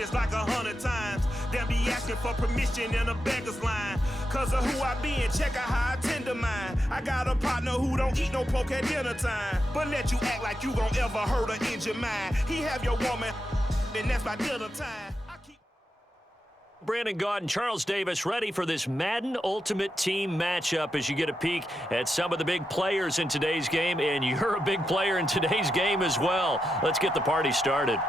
this like 100 times. Then be asking for permission in a beggar's line. Cause of who I be and check out how I tend to mine. I got a partner who don't eat no pork at dinner time. But let you act like you gon' ever hurt or injure mine. He have your woman, and that's by dinner time. Brandon Gaudin and Charles Davis ready for this Madden Ultimate Team matchup as you get a peek at some of the big players in today's game, and you're a big player in today's game as well. Let's get the party started.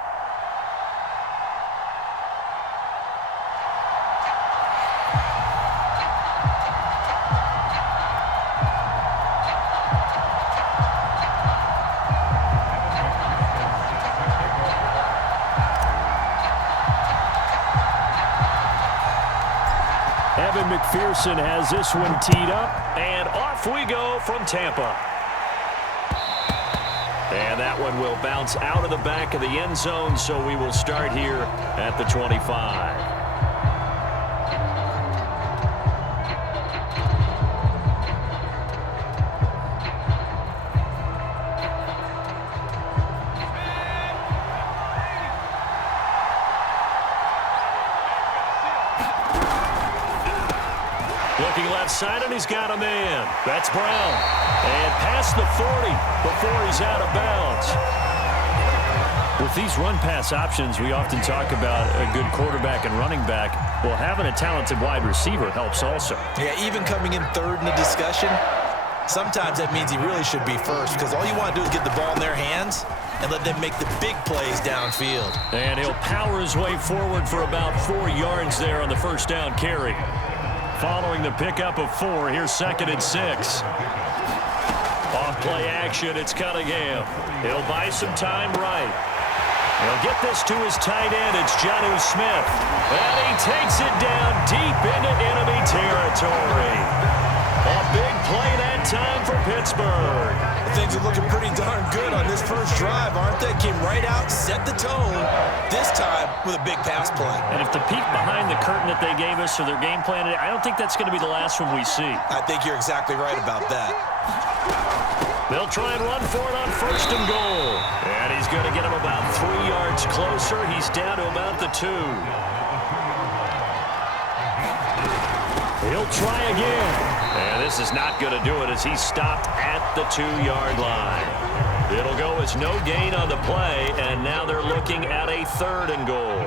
Evan McPherson has this one teed up, and off we go from Tampa. And that one will bounce out of the back of the end zone, so we will start here at the 25. Looking left side, and he's got a man. That's Brown. And past the 40 before he's out of bounds. With these run-pass options, we often talk about a good quarterback and running back. Well, having a talented wide receiver helps also. Yeah, even coming in third in the discussion, sometimes that means he really should be first, because all you want to do is get the ball in their hands and let them make the big plays downfield. And he'll power his way forward for about 4 yards there on the first down carry. Following the pickup of 4, here's 2nd and 6. Off play action, it's Cunningham. He'll buy some time right. He'll get this to his tight end, it's Jonnu Smith. And he takes it down deep into enemy territory. A big play that time for Pittsburgh. Things are looking pretty darn good on this first drive, aren't they? Came right out, set the tone, this time with a big pass play. And if the peek behind the curtain that they gave us or their game plan, I don't think that's going to be the last one we see. I think you're exactly right about that. They'll try and run for it on 1st and goal. And he's going to get him about 3 yards closer. He's down to about the 2. He'll try again. And this is not going to do it as he's stopped at the 2-yard line. It'll go as no gain on the play, and now they're looking at a 3rd and goal.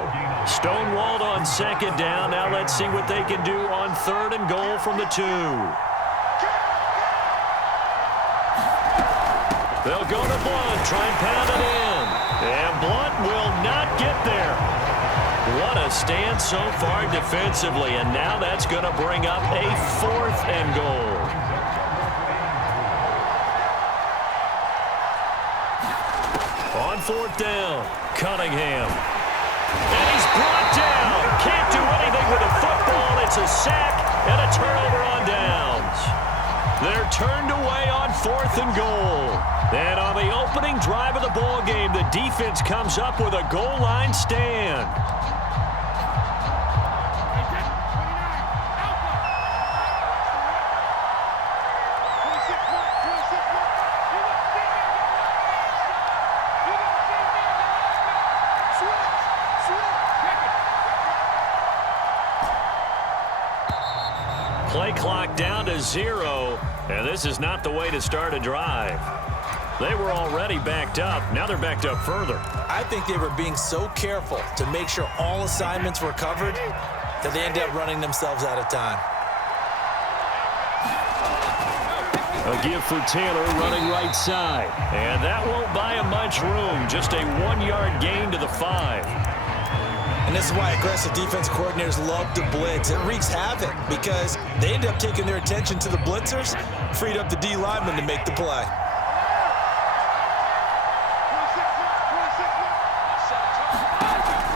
Stonewalled on 2nd down. Now let's see what they can do on 3rd and goal from the 2. They'll go to Blunt, try and pound it in. And Blunt will not get there. What a stand so far defensively, and now that's going to bring up a 4th and goal. On 4th down, Cunningham. And he's brought down. Can't do anything with the football. It's a sack and a turnover on downs. They're turned away on 4th and goal. And on the opening drive of the ball game, the defense comes up with a goal line stand. Play clock down to 0, and this is not the way to start a drive. They were already backed up. Now they're backed up further. I think they were being so careful to make sure all assignments were covered that they ended up running themselves out of time. A give for Taylor running right side. And that won't buy him much room. Just a 1-yard gain to the 5. And this is why aggressive defense coordinators love to blitz. It wreaks havoc because they end up taking their attention to the blitzers, freed up the D lineman to make the play.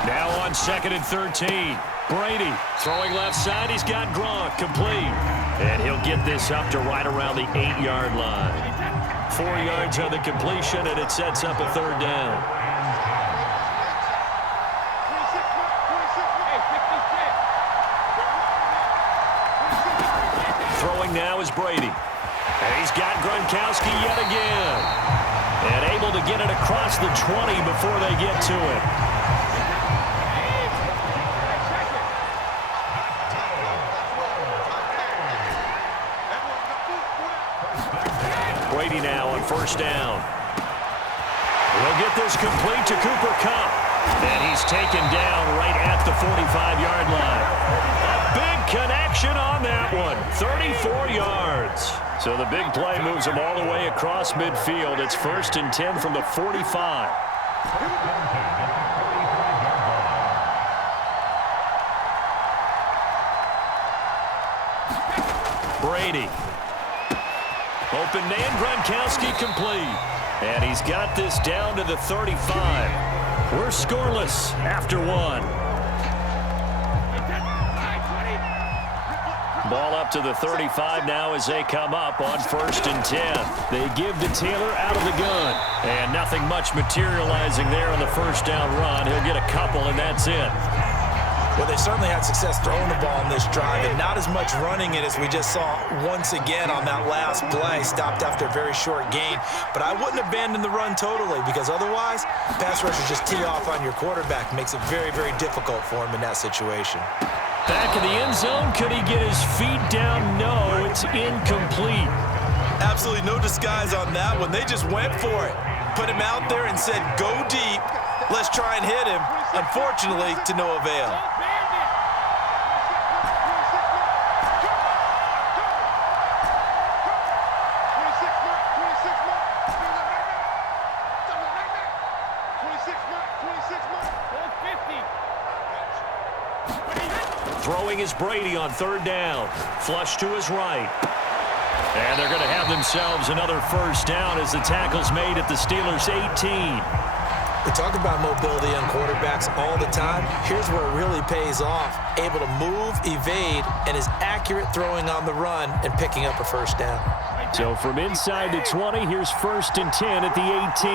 Now on 2nd and 13. Brady throwing left side. He's got Gronk complete. And he'll get this up to right around the 8-yard line. 4 yards on the completion, and it sets up a 3rd down. Throwing now is Brady. And he's got Gronkowski yet again. And able to get it across the 20 before they get to it. first down. We'll get this complete to Cooper Kupp. And he's taken down right at the 45-yard line. A big connection on that one. 34 yards. So the big play moves him all the way across midfield. It's 1st and 10 from the 45. Brady. Open man, Gronkowski complete. And he's got this down to the 35. We're scoreless after one. Ball up to the 35 now as they come up on 1st and 10. They give to Taylor out of the gun. And nothing much materializing there on the first down run. He'll get a couple, and that's it. Well, they certainly had success throwing the ball in this drive, and not as much running it as we just saw once again on that last play. Stopped after a very short gain. But I wouldn't abandon the run totally, because otherwise, pass rushers just tee off on your quarterback. Makes it very, very difficult for him in that situation. Back in the end zone, could he get his feet down? No, it's incomplete. Absolutely no disguise on that one. They just went for it. Put him out there and said, go deep. Let's try and hit him. Unfortunately, to no avail. Throwing is Brady on 3rd down. Flush to his right. And they're going to have themselves another first down as the tackle's made at the Steelers' 18. We talk about mobility on quarterbacks all the time. Here's where it really pays off. Able to move, evade, and is accurate throwing on the run and picking up a first down. So from inside the 20, here's 1st and 10 at the 18.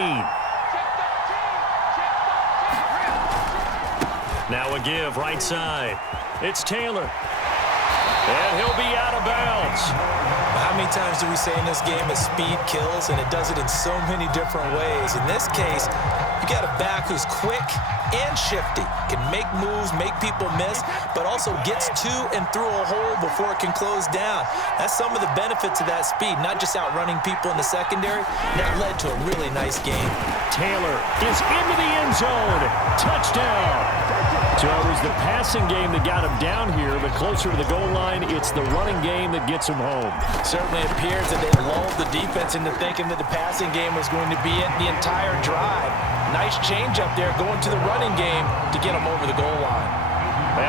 Now a give right side. It's Taylor. And he'll be out of bounds. How many times do we say in this game that speed kills, and it does it in so many different ways? In this case, you got a back who's quick and shifty, can make moves, make people miss, but also gets to and through a hole before it can close down. That's some of the benefits of that speed, not just outrunning people in the secondary. That led to a really nice game. Taylor is into the end zone. Touchdown. So it was the passing game that got him down here, but closer to the goal line, it's the running game that gets him home. Certainly appears that they lulled the defense into thinking that the passing game was going to be it the entire drive. Nice change up there going to the running game to get him over the goal line.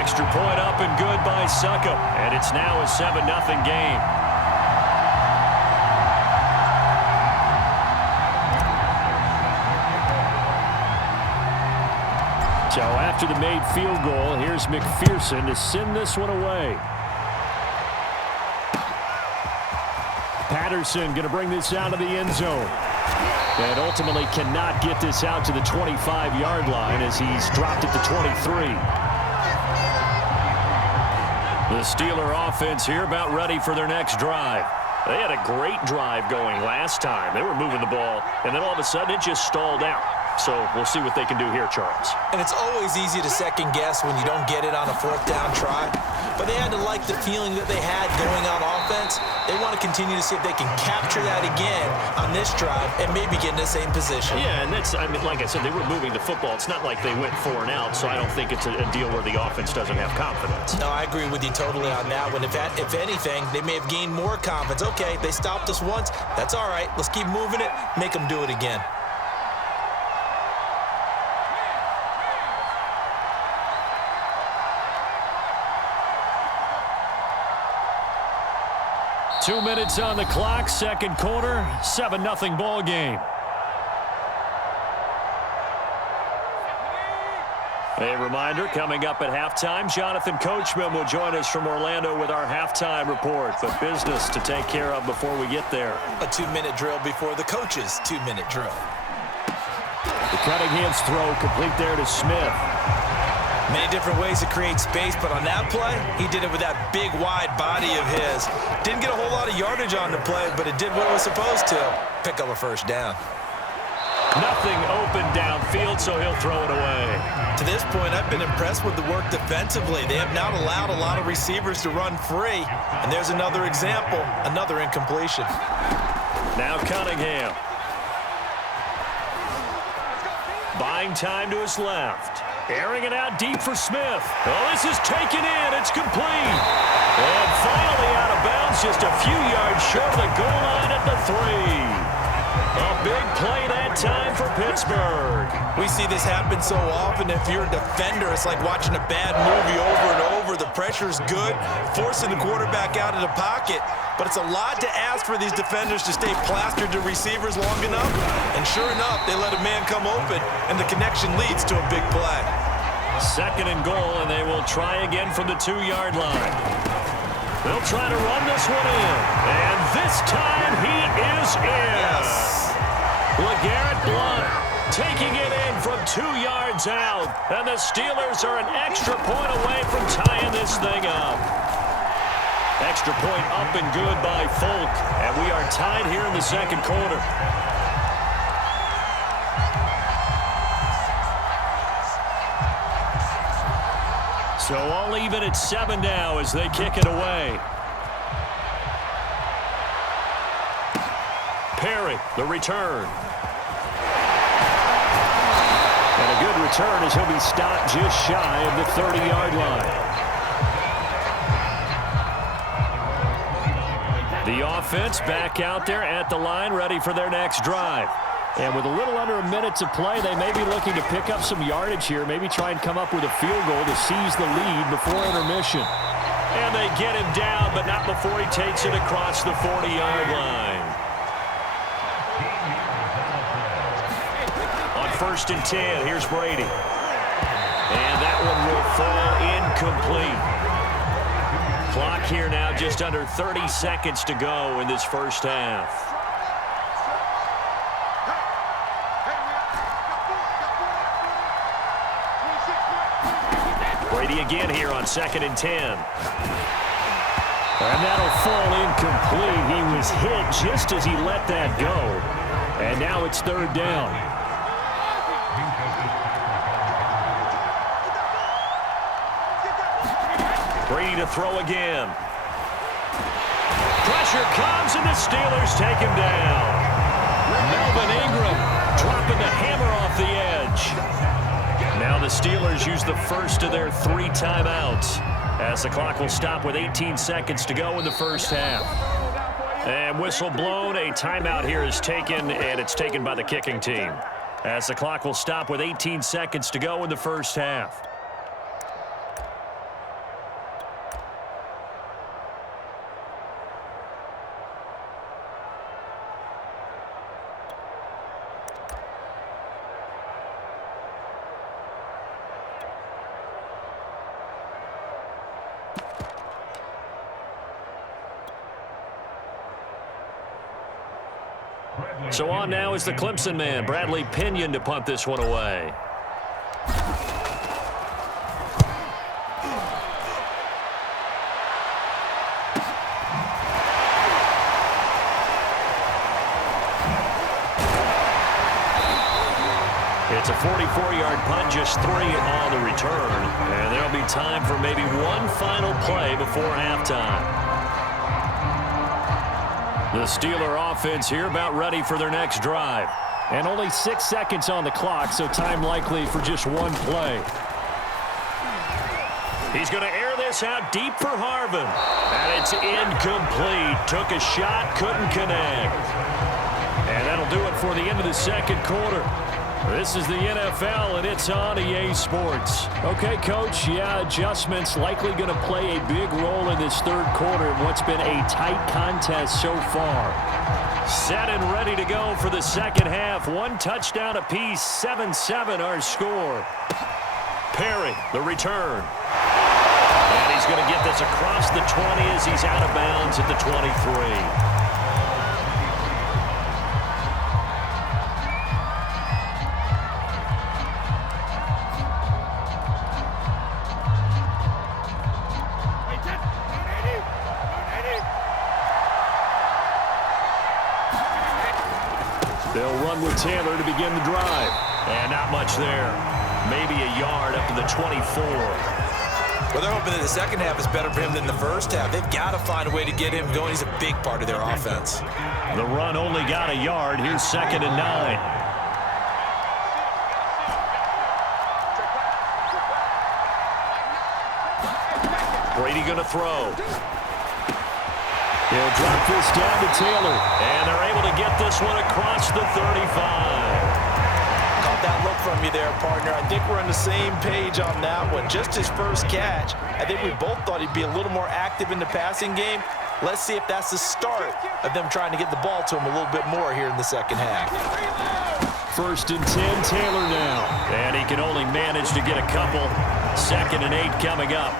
Extra point up and good by Succop, and it's now a 7-0 game. So after the made field goal, here's McPherson to send this one away. Patterson going to bring this out of the end zone. And ultimately cannot get this out to the 25-yard line as he's dropped at the 23. The Steeler offense here about ready for their next drive. They had a great drive going last time. They were moving the ball, and then all of a sudden it just stalled out. So we'll see what they can do here, Charles. And it's always easy to second guess when you don't get it on a 4th down try. But they had to like the feeling that they had going on offense. They want to continue to see if they can capture that again on this drive and maybe get in the same position. Yeah, and that's, I mean, like I said, they were moving the football. It's not like they went 4 and out, so I don't think it's a deal where the offense doesn't have confidence. No, I agree with you totally on that one. If anything, they may have gained more confidence. Okay, they stopped us once. That's all right. Let's keep moving it. Make them do it again. Two minutes on the clock, second quarter, 7-0 ball game. A reminder, coming up at halftime, Jonathan Coachman will join us from Orlando with our halftime report. But business to take care of before we get there. A 2-minute drill before the coach's 2-minute drill. The Cunningham's throw complete there to Smith. Many different ways to create space, but on that play, he did it with that big, wide body of his. Didn't get a whole lot of yardage on the play, but it did what it was supposed to. Pick up a first down. Nothing open downfield, so he'll throw it away. To this point, I've been impressed with the work defensively. They have not allowed a lot of receivers to run free. And there's another example, another incompletion. Now Cunningham. Buying time to his left. Airing it out deep for Smith. Oh, this is taken in. It's complete. And finally out of bounds, just a few yards short of the goal line at the 3. A big play that time for Pittsburgh. We see this happen so often. If you're a defender, it's like watching a bad movie over and over. The pressure's good, forcing the quarterback out of the pocket. But it's a lot to ask for these defenders to stay plastered to receivers long enough. And sure enough, they let a man come open, and the connection leads to a big play. 2nd and goal, and they will try again from the 2-yard line. They'll try to run this one in. And this time he is in. Yes. LeGarrette Blount taking it in from 2 yards out. And the Steelers are an extra point away from tying this thing up. Extra point up and good by Folk. And we are tied here in the 2nd quarter. So all even at 7 now as they kick it away. Perry, the return. And a good return as he'll be stopped just shy of the 30-yard line. The offense back out there at the line, ready for their next drive. And with a little under a minute to play, they may be looking to pick up some yardage here, maybe try and come up with a field goal to seize the lead before intermission. And they get him down, but not before he takes it across the 40-yard line. On 1st and 10, here's Brady. And that one will fall incomplete. Clock here now just under 30 seconds to go in this first half. Brady again here on 2nd and 10. And that'll fall incomplete. He was hit just as he let that go. And now it's 3rd down. Brady to throw again. Pressure comes and the Steelers take him down. Melvin Ingram dropping the hammer off the edge. Now the Steelers use the first of their 3 timeouts as the clock will stop with 18 seconds to go in the first half. And whistle blown, a timeout here is taken, and it's taken by the kicking team as the clock will stop with 18 seconds to go in the first half. So on now is the Clemson man, Bradley Pinion, to punt this one away. It's a 44-yard punt, just 3 on the return. And there'll be time for maybe one final play before halftime. The Steeler offense here about ready for their next drive. And only 6 seconds on the clock, so time likely for just one play. He's going to air this out deep for Harvin. And it's incomplete. Took a shot, couldn't connect. And that'll do it for the end of the 2nd quarter. This is the NFL, and it's on EA Sports. Okay, Coach, yeah, adjustments likely going to play a big role in this 3rd quarter in what's been a tight contest so far. Set and ready to go for the 2nd half. 1 touchdown apiece, 7-7 our score. Perry, the return. And he's going to get this across the 20 as he's out of bounds at the 23. They'll run with Taylor to begin the drive. And not much there. Maybe a yard up to the 24. Well, they're hoping that the 2nd half is better for him than the 1st half. They've got to find a way to get him going. He's a big part of their offense. The run only got a yard. Here's 2nd and 9. Brady going to throw. He'll drop this down to Taylor. And they're able to get this one across the 35. Caught that look from you there, partner. I think we're on the same page on that one. Just his first catch. I think we both thought he'd be a little more active in the passing game. Let's see if that's the start of them trying to get the ball to him a little bit more here in the second half. 1st and 10, Taylor now. And he can only manage to get a couple. 2nd and 8 coming up.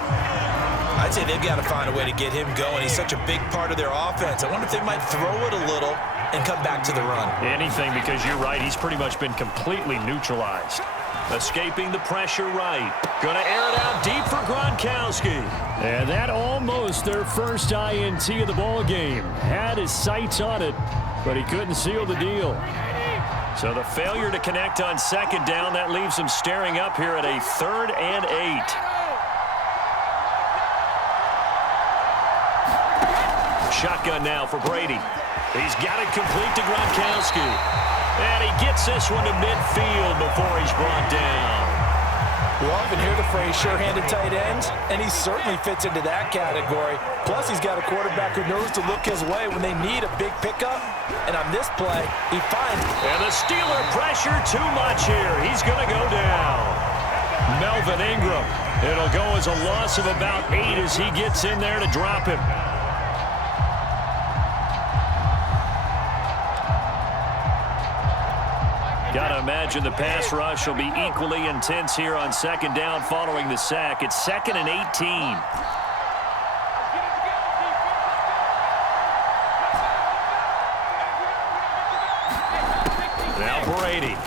I'd say they've got to find a way to get him going. He's such a big part of their offense. I wonder if they might throw it a little and come back to the run. Anything, because you're right. He's pretty much been completely neutralized. Escaping the pressure right. Going to air it out deep for Gronkowski. And that almost their first INT of the ball game. Had his sights on it, but he couldn't seal the deal. So the failure to connect on 2nd down, that leaves him staring up here at a 3rd and 8. Shotgun now for Brady. He's got it complete to Gronkowski. And he gets this one to midfield before he's brought down. We often hear the phrase sure-handed tight ends, and he certainly fits into that category. Plus, he's got a quarterback who knows to look his way when they need a big pickup. And on this play, he finds it. And the Steeler pressure too much here. He's going to go down. Melvin Ingram. It'll go as a loss of about 8 as he gets in there to drop him. Got to imagine the pass rush will be equally intense here on 2nd down following the sack. It's 2nd and 18. Now Brady.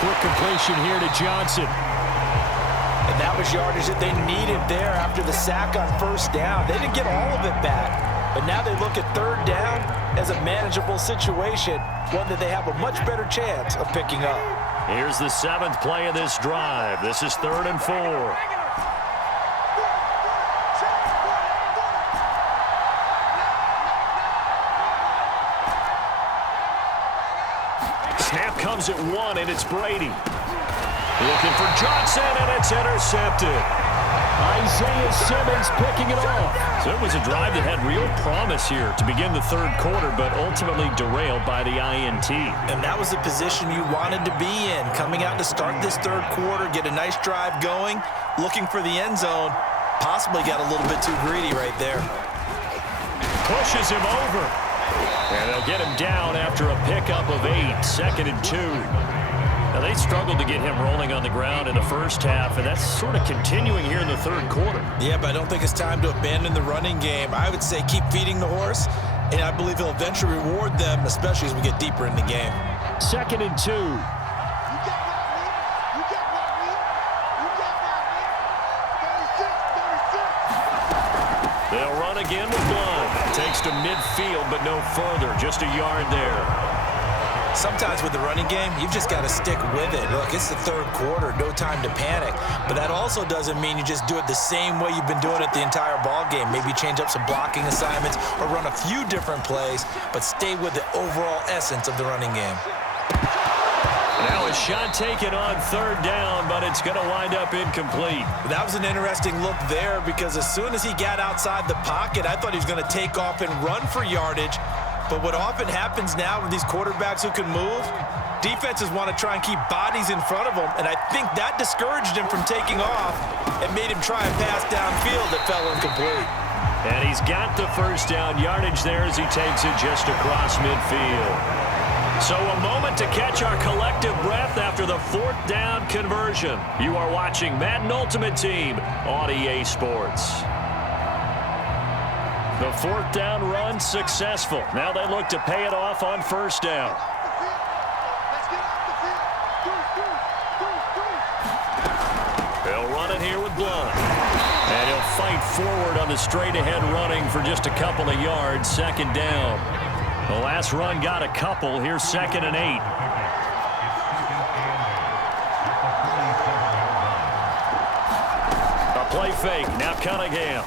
Quick completion here to Johnson. And that was yardage that they needed there after the sack on 1st down. They didn't get all of it back, but now they look at 3rd down as a manageable situation, one that they have a much better chance of picking up. Here's the 7th play of this drive. This is 3rd and 4. Snap comes at 1, and it's Brady. Looking for Johnson, and it's intercepted. Isaiah Simmons picking it off. So it was a drive that had real promise here to begin the 3rd quarter, but ultimately derailed by the INT. And that was the position you wanted to be in. Coming out to start this 3rd quarter, get a nice drive going, looking for the end zone. Possibly got a little bit too greedy right there. Pushes him over. And they'll get him down after a pickup of 8, 2nd and 2. Now, they struggled to get him rolling on the ground in the first half, and that's sort of continuing here in the 3rd quarter. Yeah, but I don't think it's time to abandon the running game. I would say keep feeding the horse, and I believe he'll eventually reward them, especially as we get deeper in the game. 2nd and 2. They'll run again with Blunt. Takes to midfield, but no further. Just a yard there. Sometimes with the running game, you've just got to stick with it. Look, it's the 3rd quarter, no time to panic. But that also doesn't mean you just do it the same way you've been doing it the entire ball game. Maybe change up some blocking assignments or run a few different plays, but stay with the overall essence of the running game. Now a shot taken on 3rd down, but it's going to wind up incomplete. That was an interesting look there because as soon as he got outside the pocket, I thought he was going to take off and run for yardage. But what often happens now with these quarterbacks who can move, defenses want to try and keep bodies in front of them, and I think that discouraged him from taking off and made him try and pass downfield that fell incomplete. And he's got the 1st down yardage there as he takes it just across midfield. So a moment to catch our collective breath after the 4th down conversion. You are watching Madden Ultimate Team on EA Sports. The 4th down run successful. Now they look to pay it off on 1st down. They'll run it here with Blunt. And he'll fight forward on the straight-ahead running for just a couple of yards. 2nd down. The last run got a couple. Here's 2nd and 8. A play fake. Now Cunningham.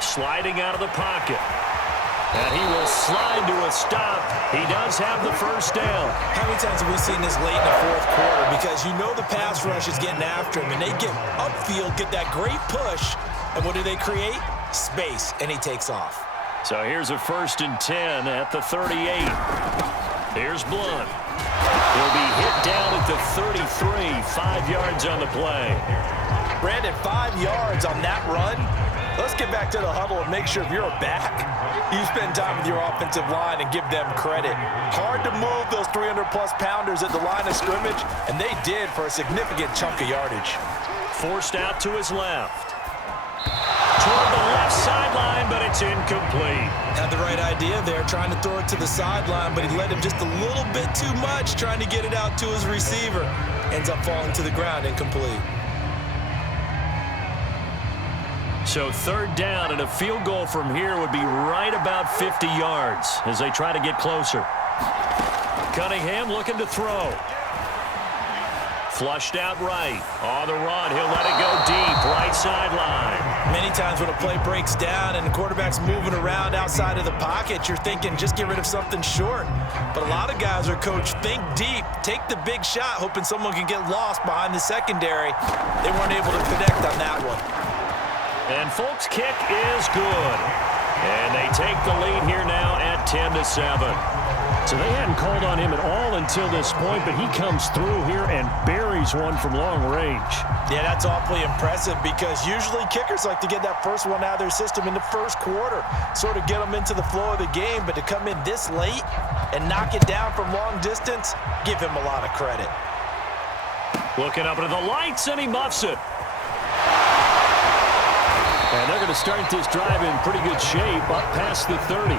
Sliding out of the pocket. And he will slide to a stop. He does have the first down. How many times have we seen this late in the fourth quarter? Because you know the pass rush is getting after him, and they get upfield, get that great push, and what do they create? Space, and he takes off. So here's a 1st and 10 at the 38. Here's Blunt. He'll be hit down at the 33, 5 yards on the play. Brandon, 5 yards on that run. Let's get back to the huddle and make sure if you're a back, you spend time with your offensive line and give them credit. Hard to move those 300-plus pounders at the line of scrimmage, and they did for a significant chunk of yardage. Forced out to his left. Toward the left sideline, but it's incomplete. Had the right idea there, trying to throw it to the sideline, but he led him just a little bit too much, trying to get it out to his receiver. Ends up falling to the ground, incomplete. So 3rd down, and a field goal from here would be right about 50 yards as they try to get closer. Cunningham looking to throw. Flushed out right. On the run, he'll let it go deep, right sideline. Many times when a play breaks down and the quarterback's moving around outside of the pocket, you're thinking just get rid of something short. But a lot of guys are coached, think deep, take the big shot, hoping someone can get lost behind the secondary. They weren't able to connect on that one. And Folk's kick is good. And they take the lead here now at 10-7. So they hadn't called on him at all until this point, but he comes through here and buries one from long range. Yeah, that's awfully impressive because usually kickers like to get that first one out of their system in the first quarter, sort of get them into the flow of the game, but to come in this late and knock it down from long distance, give him a lot of credit. Looking up into the lights, and he muffs it. And they're going to start this drive in pretty good shape up past the 30.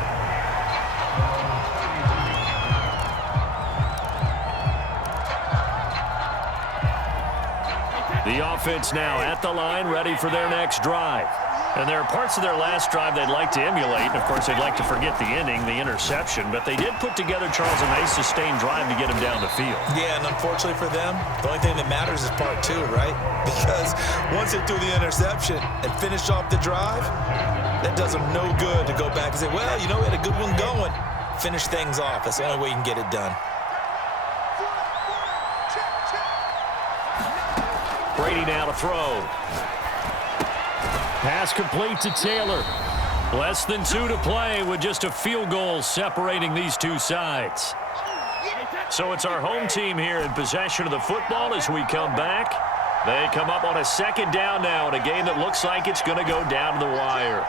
The offense now at the line, ready for their next drive. And there are parts of their last drive they'd like to emulate. And, of course, they'd like to forget the ending, the interception. But they did put together, Charles, a nice sustained drive to get him down the field. Yeah, and unfortunately for them, the only thing that matters is part 2, right? Because once they threw the interception and finished off the drive, that does them no good to go back and say, well, you know, we had a good one going. Finish things off. That's the only way you can get it done. Brady now to throw. Pass complete to Taylor. Less than 2 to play with just a field goal separating these two sides. So it's our home team here in possession of the football as we come back. They come up on a 2nd down now in a game that looks like it's going to go down to the wire.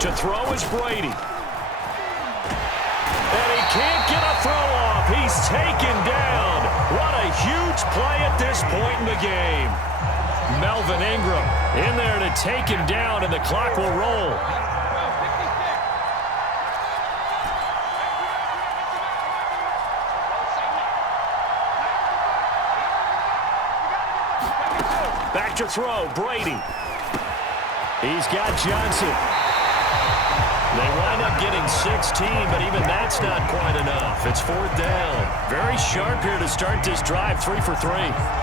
To throw is Brady. And he can't get a throw off. He's taken down. What a huge play at this point in the game. Melvin Ingram in there to take him down, and the clock will roll. Back to throw, Brady. He's got Johnson. They wind up getting 16, but even that's not quite enough. It's 4th down. Very sharp here to start this drive, 3 for 3.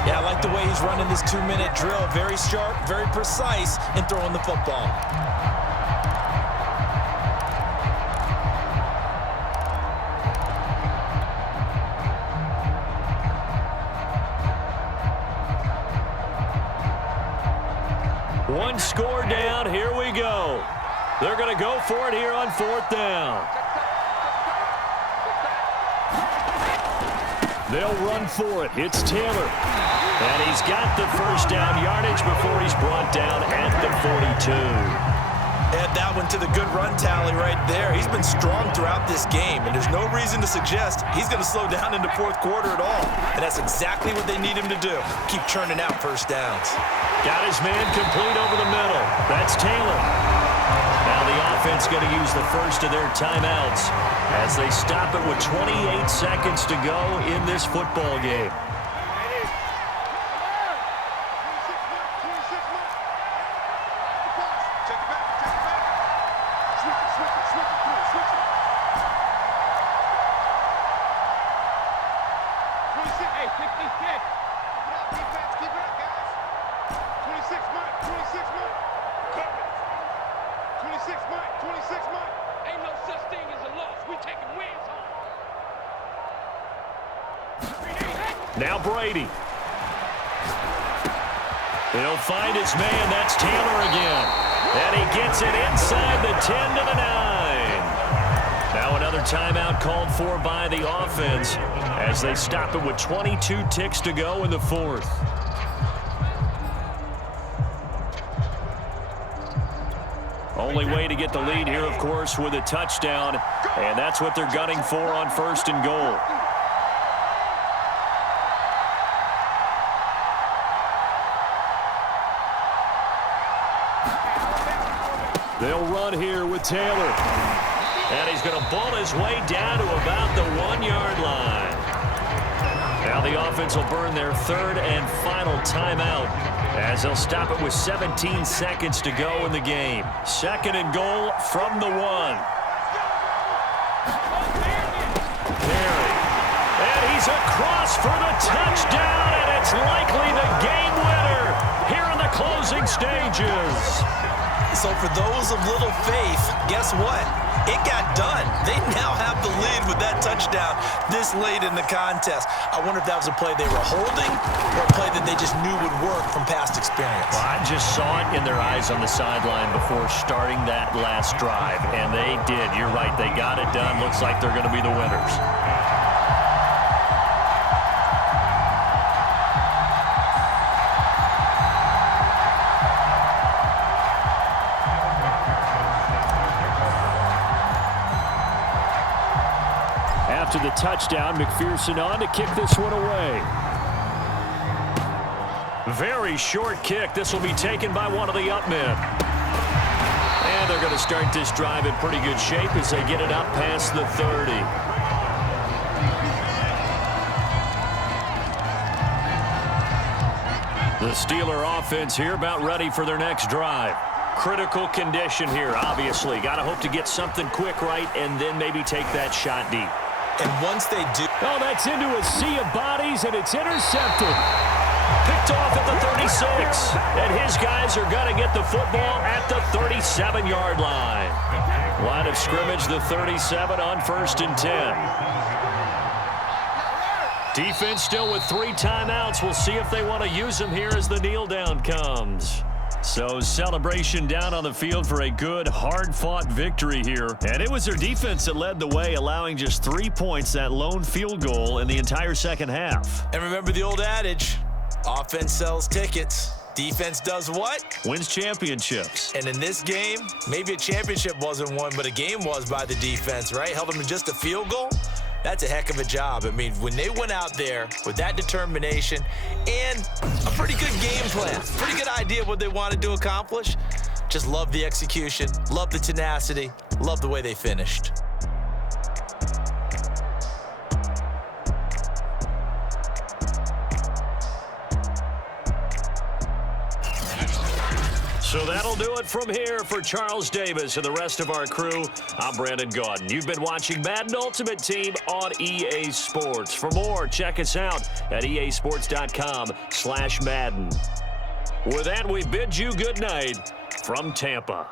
Yeah, I like the way he's running this 2-minute drill. Very sharp, very precise in throwing the football. One score down. Here we go. They're going to go for it here on 4th down. They'll run for it. It's Taylor. And he's got the first down yardage before he's brought down at the 42. Add that one to the good run tally right there. He's been strong throughout this game, and there's no reason to suggest he's going to slow down in the 4th quarter at all. And that's exactly what they need him to do. Keep churning out first downs. Got his man complete over the middle. That's Taylor. Now the offense going to use the first of their timeouts as they stop it with 28 seconds to go in this football game. Now Brady. He'll find his man. That's Taylor again. And he gets it inside the 10 to the 9. Now another timeout called for by the offense as they stop it with 22 ticks to go in the fourth. Only way to get the lead here, of course, with a touchdown. And that's what they're gunning for on 1st and goal. They'll run here with Taylor. And he's going to ball his way down to about the 1-yard line. Now the offense will burn their 3rd and final timeout as they'll stop it with 17 seconds to go in the game. 2nd and goal from the 1. Carey. And he's across for the touchdown, and it's likely the game winner here in the closing stages. So for those of little faith, guess what? It got done. They now have the lead with that touchdown this late in the contest. I wonder if that was a play they were holding or a play that they just knew would work from past experience. Well, I just saw it in their eyes on the sideline before starting that last drive, and they did. You're right. They got it done. Looks like they're going to be the winners. After the touchdown, McPherson on to kick this one away. Very short kick. This will be taken by one of the up men. And they're going to start this drive in pretty good shape as they get it up past the 30. The Steeler offense here about ready for their next drive. Critical condition here, obviously. Got to hope to get something quick right and then maybe take that shot deep. And once they do... Oh, that's into a sea of bodies, and it's intercepted. Picked off at the 36. And his guys are going to get the football at the 37-yard line. Line of scrimmage, the 37 on 1st and 10. Defense still with 3 timeouts. We'll see if they want to use them here as the kneel down comes. So celebration down on the field for a good, hard-fought victory here. And it was their defense that led the way, allowing just 3 points, that lone field goal in the entire second half. And remember the old adage, offense sells tickets. Defense does what? Wins championships. And in this game, maybe a championship wasn't won, but a game was by the defense, right? Held them to just a field goal. That's a heck of a job. I mean, when they went out there with that determination and a pretty good game plan, pretty good idea of what they wanted to accomplish, just love the execution, love the tenacity, love the way they finished. So that'll do it from here for Charles Davis and the rest of our crew. I'm Brandon Gaudin. You've been watching Madden Ultimate Team on EA Sports. For more, check us out at easports.com/Madden. With that, we bid you good night from Tampa.